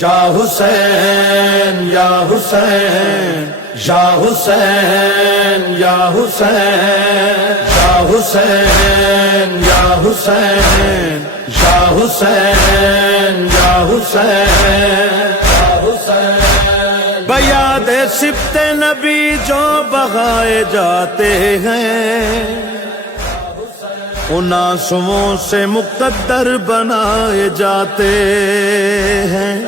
یا حسین یا حسین یا حسین یا حسین یا حسین یا حسین یا حسین یا حسین یا حسین بیاد سبط نبی جو بغائے جاتے ہیں ان آنسوؤں سے مقتدر بنائے جاتے ہیں۔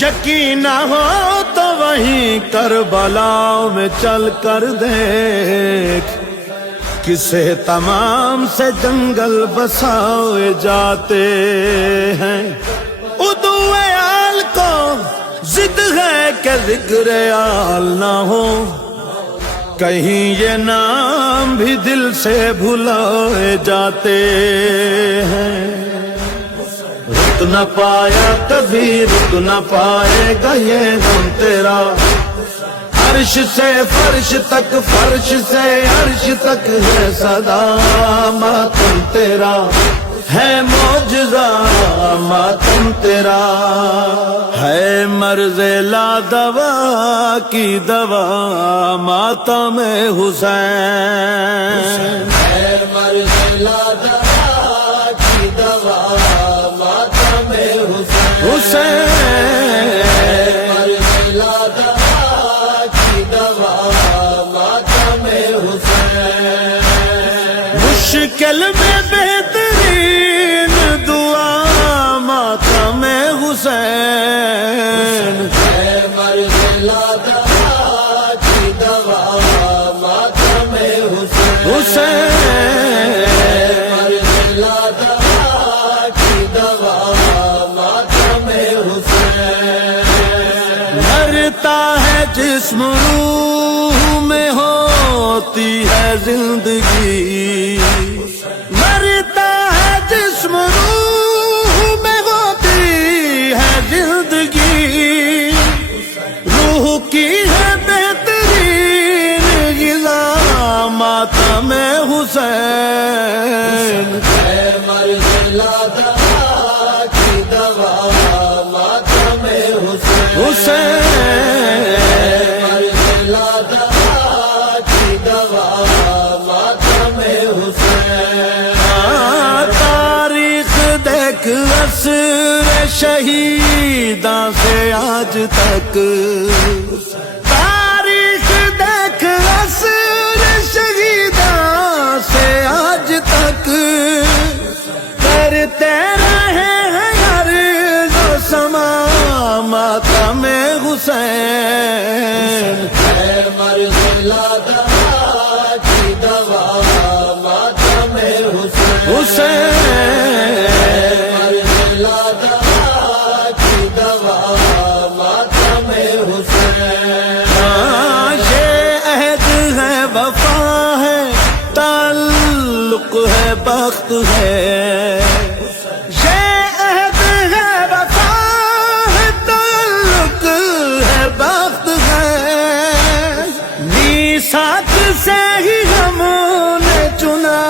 یقین نہ ہو تو وہیں کربلا میں چل کر دیکھ، کسے تمام سے جنگل بسائے جاتے ہیں۔ ادو آل کو ضد ہے کہ ذکر آل نہ ہو، کہیں یہ نام بھی دل سے بھلائے جاتے ہیں۔ رک نہ پایا کبھی رک نہ پائے گا یہ غم تیرا، عرش سے فرش تک فرش سے عرش تک ہے صدا ماتم تیرا، ہے معجزہ ماتم تیرا، ہے مرض لا دوا کی دوا ماتم حسین، ہے مرض لا دوا کی دوا ماتم حسین، مرض لا دوا کی دوا ماتم حسین، مشکل میں بہترین دعا ماتم حسین، ہے مرض لا دوا کی دوا ماتم حسین، مرض لا دوا کی دوا ماتم حسین، مرتا ہے جسم روح میں ہوتی ہے زندگی، مرتا ہے جسم روح میں ہوتی ہے زندگی، روح کی ہے بہترین غذا ماتم حسین، ہے مرض لا دوا کی دوا ماتم حسین، مرض لا دوا کی دوا ماتم حسین، تاریخ دیکھ عصر شہیداں سے آج تک، تاریخ دیکھ عصر شہیداں سے آج تک، کرتے رہے ہیں عرض و سما ماتم حسین، ہے مرض لا دوا کی دوا ماتم حسین، مرض لا دوا کی دوا ماتم حسین، یہ عہد ہے وفا ہے تعلق ہے بخت ہے، یہ عہد ہے وفا ہے تعلق ہے بخت ہے، میثاق سے ہی ہم نے چنا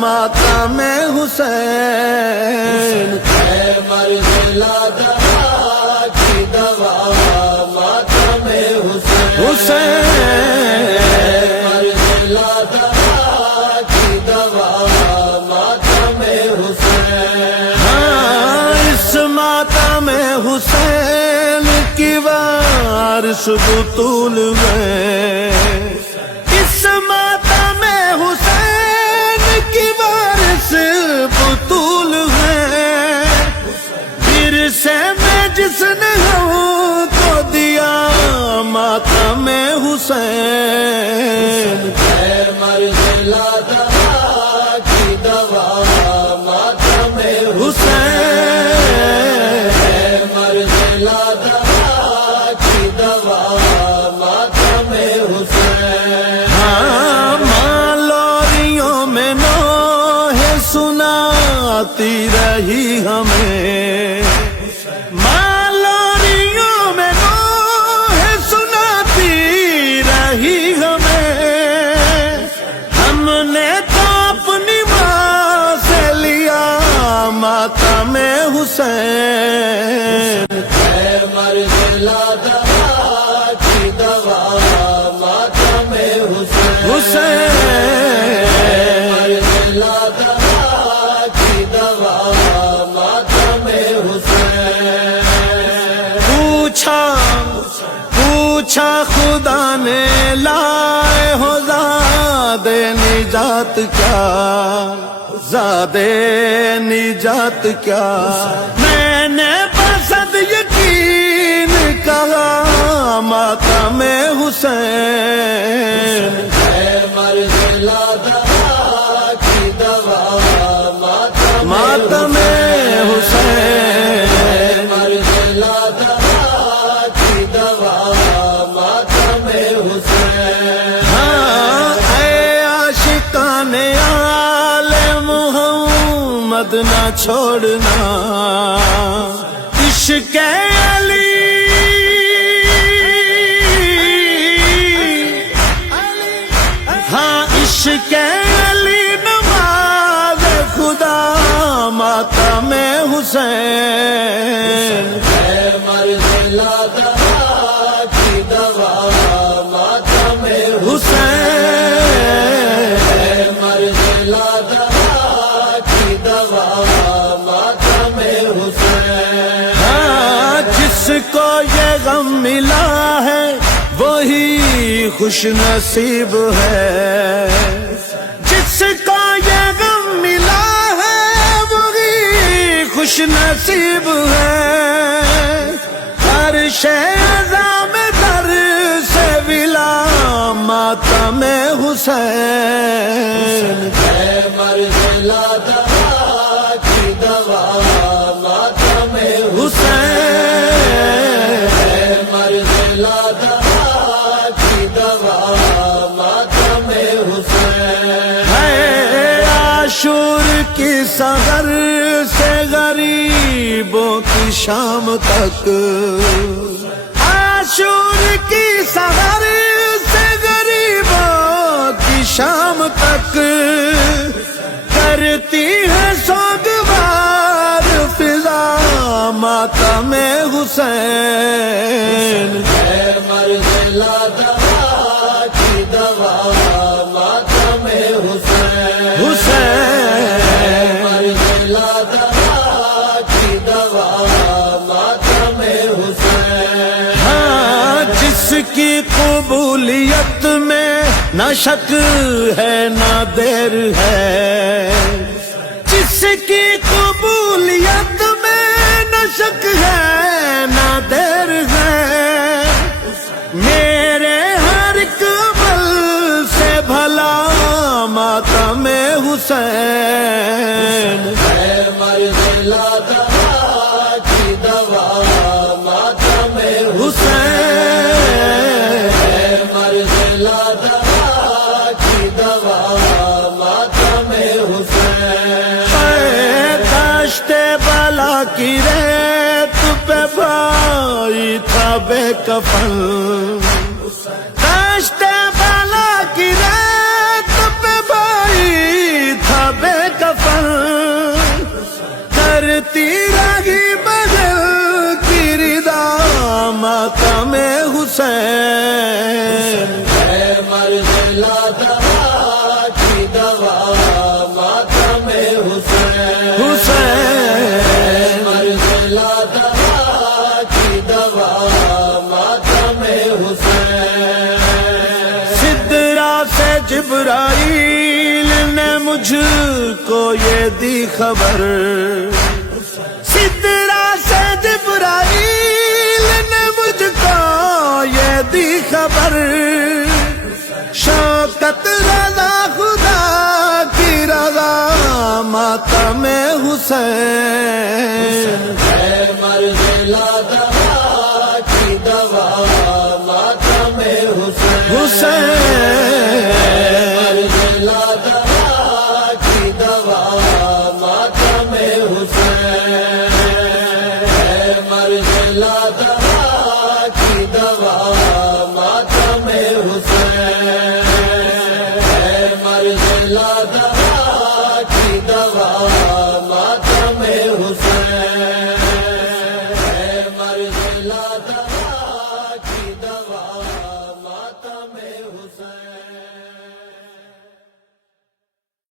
ماتم حسین، ہے مرض لا دوا کی دوا ماتم حسین، مرض لا دوا کی دوا ماتم حسین، ہاں اس ماتم حسین کی وارث بطول میں، اس ماتم حسین کی وارث بطول ہے، ورثے میں جس نے ہم کو دیا ماتم حسین، ہے مرض لا دوا کی دوا ماتم حسین، ہے مرض لا دوا کی دوا ماتم حسین، ہاں ماں لوریوں میں نوح سناتی رہی ہمیں، ماں لوریوں میں نوح سناتی رہی ہمیں، ہم نے تو اپنی ماں سے لیا ماتم حسین، نجات کیا، زادے نجات کیا، میں نے بسد یقین کہا ماتم حسین، ہے مرض لادہ کی دوا ماتم حسین، مرض لادہ کی دوا ماتم حسین۔ ہاں اے عاشقان آل محمد نہ چھوڑنا عشق علی، ہاں عشق علی نماز خدا ماتم حسین، ہے مرض لادہ کی دوا ماتم حسین، ہے مرض لادہ کی دوا ماتم حسین۔ ہاں جس کو یہ غم ملا ہے وہی خوش نصیب ہے، جس کو یہ غم ملا ہے وہی خوش نصیب ہے، ہر شے عظام در سے ولا ماتم حسین، ہے مرض لادہ کی دوا ماتم حسین، ہے مرض لادہ کی دوا ماتم حسین۔ ہے عاشور کی سحر سے غریبوں کی شام تک، عاشور کی سحر سے غریبوں کی شام تک، کرتی ہے سوگوار فضا ماتم حسین، ہے مرض لادہ کی دوا ماتم حسین، حسین، ہے مرض لادہ کی دوا ماتم حسین۔ ہاں جس کی قبولیت میں نہ شک ہے نہ دیر ہے، جس کی قبولیت میں نہ شک ہے نہ دیر ہے، میرے ہر ایک عمل سے بھلا ماتم حسین، ہے مرض لادہ کی دوا ماتم حسین، ہے مرض لادہ کی دوا ماتم حسین۔ کاشت بلا کی ریت پہ بھائی تھا بے کفن، کاشت بلا کی ریت پہ بھائی تھا بے کفن، کرتی رہی بدل کی ردا ماتم حسین، ہے مرض لادہ کی دوا ماتم حسین، حسین، مرض لادہ کی دوا ماتم حسین۔ سدرا سے جبرائیل نے مجھ کو یہ دی خبر، سدرا سے جبرائیل نے مجھ کو یہ دی خبر، شوکت رضا خدا کی رضا ماتم حسین، ہے مرض لادہ کی دوا ماتم حسین، حسین، مرض لادہ کی دوا ماتم حسین، ہے مرض لادہ کی دوا ماتم حسین، ہے مرض لادہ کی دوا ماتم حسین، ہے مرض لادہ